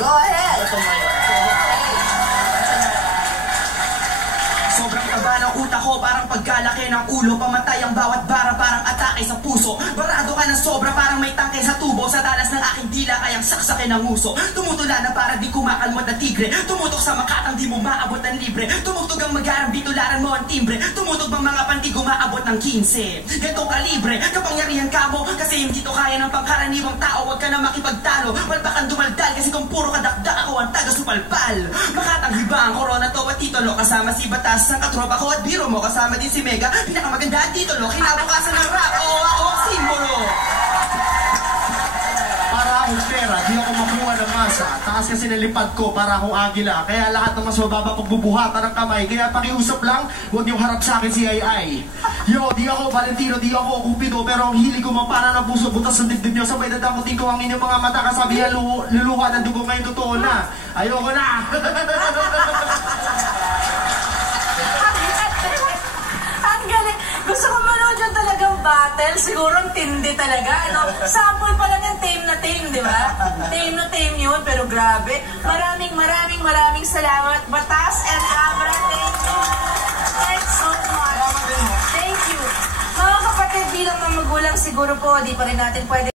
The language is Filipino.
Go ahead! Sobrang taba ng utak ko, parang pagkalaki ng ulo. Pamatay ang bawat bara, parang atake sa puso. Barado ka ng sobra, parang may tangke sa tubo. Sa talas ng aking dila, kayang saksakin ng uso. Tumutula na para di kumakalmot na tigre. Tumutok sa makatang di mo maabot ng libre. Tumugtog ang magarang bitularan mo ang timbre. Tumutog bang mga pantig umaabot ng 15. Gantong kalibre, kapangyarihan ka mo. Kasi hindi to kaya ng pangkaraniwang tao. Huwag ka na makipagtalo, walpakan dumaldal. Kasi kung puro kadakdak ako ang taga-supalpal. Makatanghi ba ang corona to at titolo? Kasama si Batas, ang katropa ko at biro mo. Kasama din si Mega, pinakamaganda at titolo. Kinabukasan ng rap, oo ako ang simbolo. Para akong pera, di ako makuha ng masa. Taas kasi nalipad ko, para akong agila. Kaya lahat ng mas mababa pagbubuhatan ng kamay. Kaya pakiusap lang, huwag niyong harap sa akin si Ai. Yo, di ako Valentino, di ako Cupido. Pero ang hilig ko mapana ng puso, butas ng dibdib niyo. Sabay dadamutin ko ang inyong mga mata. Kasabihan, luluha ng dugo ngayon, totoo na. Ayoko na. Gusto ko manood yung talagang battle. Siguro ang tindi talaga. Ano? Sample pa lang yung tame na tame, di ba? Tame na tame yun, pero grabe. Maraming salamat. Batas and Abra, thank you. Thanks so much. Thank you. Mga kapatid, bilang mga magulang, siguro po, di pa rin natin pwede